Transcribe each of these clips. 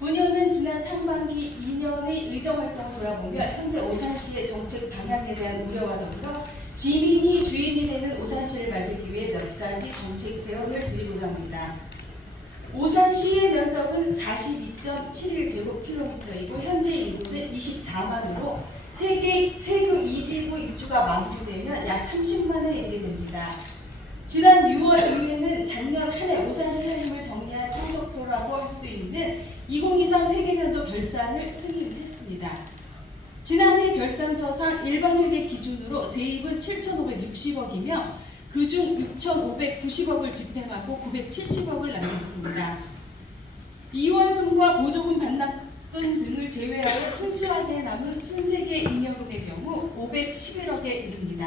본의원은 지난 상반기 2년의 의정활동을 돌아보며 현재 오산시의 정책 방향에 대한 우려와 더불어 시민이 주인이 되는 오산시를 만들기 위해 몇 가지 정책 제언을 드리고자 합니다. 오산시의 면적은 42.71제곱킬로미터이고 현재 인구는 24만으로 세교 2지구 입주가 마무리되면 약 30만에 이르게 됩니다. 지난 6월 의회는 작년 한 해 오산시 살림을 정리한 성적표라고 할 수 있는 2023 회계년도 결산을 승인했습니다. 지난해 결산서상 일반회계 기준으로 세입은 7,560억이며 그중 6,590억을 집행하고 970억을 남겼습니다. 2월금과 보조금 반납금 등을 제외하고 순수하게 남은 순세계 잉여금의 경우 511억에 이릅니다.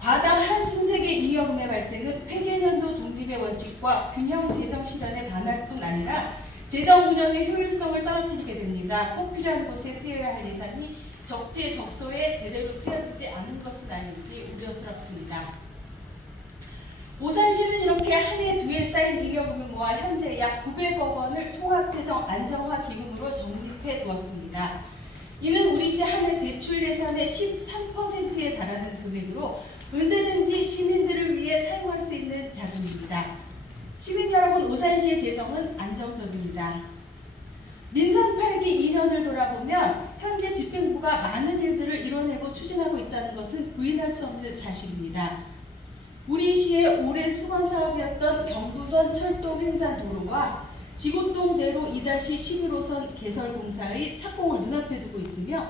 과다한 순세계 잉여금의 발생은 회계년도 독립의 원칙과 균형 재정 실현에 반할 뿐 아니라 재정 운영의 효율성을 떨어뜨리게 됩니다. 꼭 필요한 곳에 쓰여야 할 예산이 적재적소에 제대로 쓰여지지 않은 것은 아닌지 우려스럽습니다. 오산시는 이렇게 한 해 두 해 쌓인 잉여금을 모아 현재 약 900억 원을 통합재정 안정화 기금으로 적립해 두었습니다. 이는 우리 시 한 해 세출 예산의 13%에 달하는 금액으로 언제든지 시민들을 위해 사용할 수 있는 자금입니다. 시민 여러분, 오산시의 재정은 안정적입니다. 민선 8기 2년을 돌아보면 현재 집행부가 많은 일들을 이뤄내고 추진하고 있다는 것은 부인할 수 없는 사실입니다. 우리 시의 올해 수건 사업이었던 경부선 철도 횡단도로와 지곡동대로 2-11호선 개설공사의 착공을 눈앞에 두고 있으며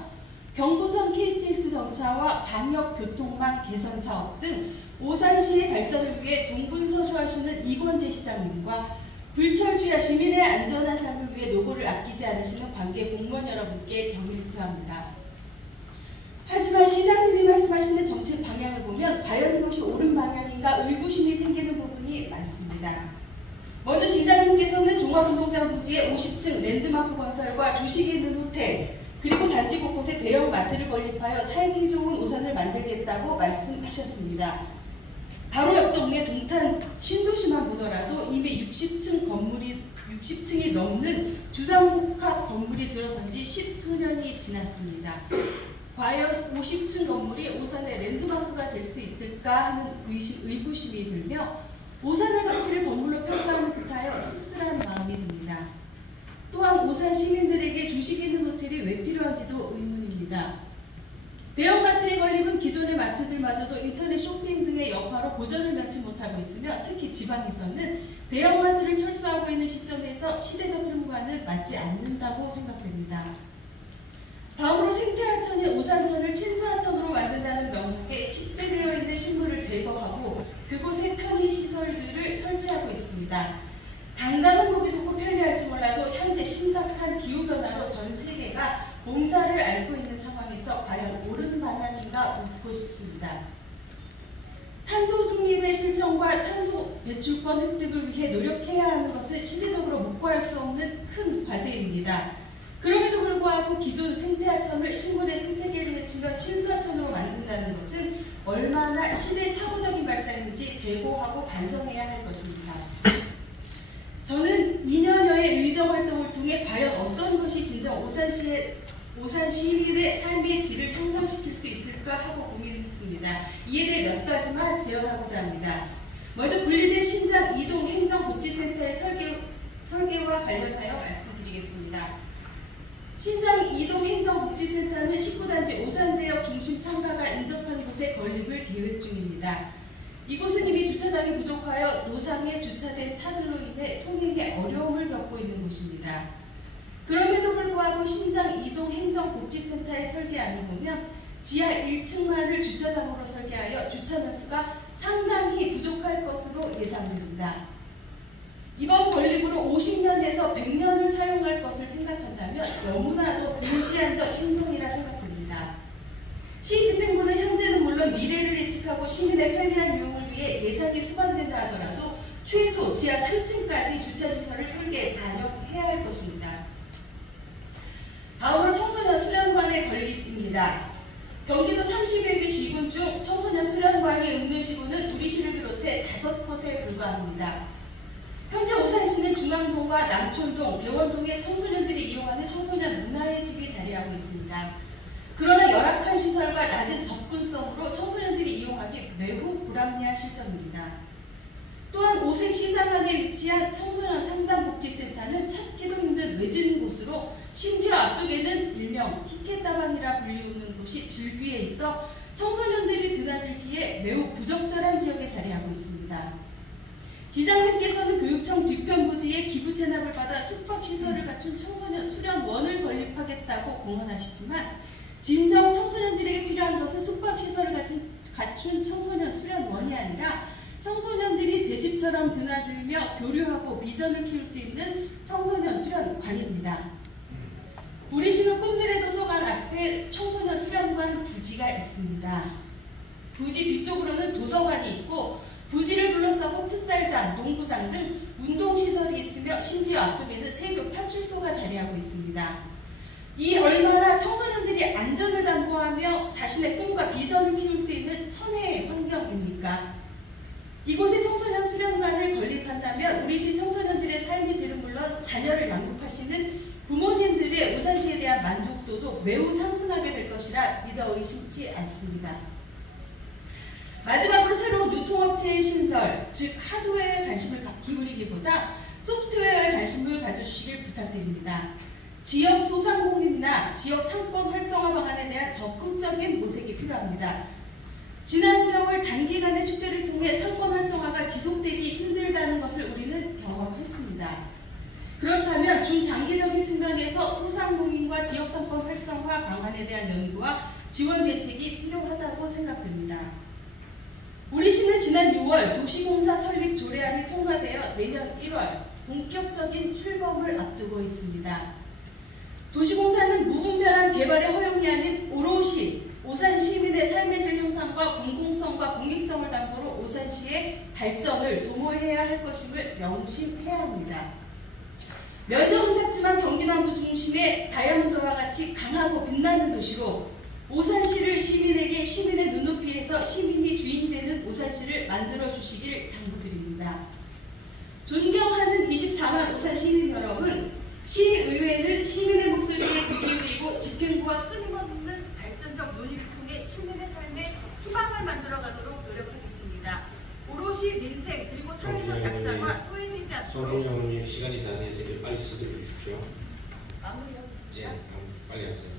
경부선 KTX 정차와 방역교통망 개선 사업 등 오산시의 발전을 위해 동분서주하시는 이권재 시장님과 불철주야 시민의 안전한 삶을 위해 노고를 아끼지 않으시는 관계 공무원 여러분께 경의를 표합니다. 하지만 시장님이 말씀하시는 정책 방향을 보면 과연 이것이 옳은 방향인가 의구심이 생기는 부분이 많습니다. 먼저 시장님께서는 종합운동장 부지에 50층 랜드마크 건설과 조식이 있는 호텔, 그리고 단지 곳곳에 대형 마트를 건립하여 살기 좋은 오산을 만들겠다고 말씀하셨습니다. 바로 옆 동네 동탄 신도시만 보더라도 이미 60층이 넘는 주상복합 건물이 들어선 지 10수년이 지났습니다. 과연 50층 건물이 오산의 랜드마크가 될 수 있을까 하는 의구심이 들며 오산의 가치를 건물로 평가하는 듯하여 씁쓸한 마음이 듭니다. 또한 오산 시민들에게 조식 있는 호텔이 왜 필요한지도 의문입니다. 대형마트의 건립은 기존의 마트들마저도 인터넷 쇼핑 등의 여파로 고전을 면치 못하고 있으며 특히 지방에서는 대형마트를 철수하고 있는 시점에서 시대적 흐름과는 맞지 않는다고 생각됩니다. 다음으로 생태하천인 오산천을 친수하천으로 만든다는 명목에 식재되어 있는 식물을 제거하고 그곳에 편의시설들을 설치하고 있습니다. 당장은 보기 좋고 편리할지 몰라도 현재 심각한 기후변화로 전 세계가 몸살을 앓고 있는 상황에서 과연 옳은 방향인가 묻고 싶습니다. 탄소 중립의 실천과 탄소 배출권 획득을 위해 노력해야 하는 것은 시대적으로 묵과할 수 없는 큰 과제입니다. 그럼에도 불구하고 기존 생태하천을 식물의 생태계를 해치며 친수하천으로 만든다는 것은 얼마나 시대착오적인 발상인지 재고하고 반성해야 할 것입니다. 저는 2년여의 의정활동을 통해 과연 어떤 것이 진정 오산 시민의 삶의 질을 향상시킬 수 있을까 하고 고민했습니다. 이에 대해 몇 가지만 제언하고자 합니다. 먼저 분리된 신장 이동 행정복지센터의 설계와 관련하여 말씀드리겠습니다. 신장 이동 행정복지센터는 19단지 오산대역 중심 상가가 인접한 곳에 건립을 계획 중입니다. 이곳은 이미 주차장이 부족하여 노상에 주차된 차들로 인해 통행에 어려움을 겪고 있는 곳입니다. 그럼에도 불구하고 신장 이동 행정복지센터의 설계안을 보면 지하 1층만을 주차장으로 설계하여 주차 면수가 상당히 부족할 것으로 예상됩니다. 이번 건립으로 50년에서 100년을 사용할 것을 생각한다면 너무나도 불시한적 행정이라 생각됩니다. 시 집행부는 현재는 물론 미래를 예측하고 시민의 편리한 이용을 위해 예산이 수반된다 하더라도 최소 지하 3층까지 주차시설을 설계, 반영해야 할 것입니다. 다음으로 청소년 수련관의 건립입니다. 경기도 31개 시군 중 청소년 수련관의 응대시군은 우리 시를 비롯해 5곳에 불과합니다. 현재 오산시는 중앙동과 남촌동, 대원동의 청소년들이 이용하는 청소년 문화의 집이 자리하고 있습니다. 그러나 열악한 시설과 낮은 접근성으로 청소년들이 이용하기 매우 불합리한 실정입니다. 또한 오색 시장 안에 위치한 청소년 상담복지센터는 찾기도 힘든 외진 곳으로 심지어 앞쪽에는 일명 티켓다방이라 불리우는 곳이 질비해 있어 청소년들이 드나들기에 매우 부적절한 지역에 자리하고 있습니다. 시장님께서는 교육청 뒤편 부지에 기부 체납을 받아 숙박시설을 갖춘 청소년 수련원을 건립하겠다고 공언하시지만 진정 청소년들에게 필요한 것은 숙박시설을 갖춘 청소년 수련원이 아니라 청소년들이 제 집처럼 드나들며 교류하고 비전을 키울 수 있는 청소년 수련관입니다. 우리 시는 꿈들의 도서관 앞에 청소년 수련관 부지가 있습니다. 부지 뒤쪽으로는 도서관이 있고 부지를 둘러싸고 풋살장, 농구장 등 운동시설이 있으며 심지어 앞쪽에는 세교 파출소가 자리하고 있습니다. 이 얼마나 청소년들이 안전을 담보하며 자신의 꿈과 비전을 키울 수 있는 천혜의 환경입니까? 이곳에 청소년 수련관을 건립한다면 우리 시 청소년들의 삶의 질은 물론 자녀를 양육하시는 부모님들의 오산시에 대한 만족도도 매우 상승하게 될 것이라 믿어 의심치 않습니다. 마지막으로 새로운 유통업체의 신설, 즉 하드웨어에 관심을 기울이기보다 소프트웨어에 관심을 가져주시길 부탁드립니다. 지역 소상공인이나 지역 상권 활성화 방안에 대한 적극적인 모색이 필요합니다. 지난 겨울 단기간의 축제를 통해 상권 활성화가 지속되기 힘들다는 것을 우리는 경험했습니다. 그렇다면 중장기적인 측면에서 소상공인과 지역상권 활성화 방안에 대한 연구와 지원 대책이 필요하다고 생각됩니다. 우리 시는 지난 6월 도시공사 설립 조례안이 통과되어 내년 1월 본격적인 출범을 앞두고 있습니다. 도시공사는 무분별한 개발의 허용이 아닌 오롯이 오산 시민의 삶의 질 향상과 공공성과 공익성을 담보로 오산시의 발전을 도모해야 할 것임을 명심해야 합니다. 면적은 작지만 경기 남부 중심의 다이아몬드와 같이 강하고 빛나는 도시로 오산시를 시민에게 시민의 눈높이에서 시민이 주인이 되는 오산시를 만들어 주시길 당부드립니다. 존경하는 24만 오산 시민 여러분, 시의회는 시민의 목소리에 귀 기울이고 집행부와 끊임없는 발전적 논의를 통해 시민의 삶에 희망을 만들어가도록 노력하겠습니다. 오롯이 민생 그리고 사회적 약자와 소외되지 않도록 송진영님 시간이 다 돼서 빨리 서두르 주십시오. 마무리하겠습니다. 네, 빨리 하세요.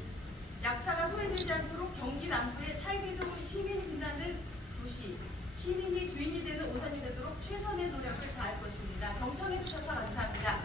약자가 소외되지 않도록 경기 남부의 살기 좋은 시민이 빛나는 도시, 시민이 주인이 되는 오산이 되도록 최선의 노력을 다할 것입니다. 경청해 주셔서 감사합니다.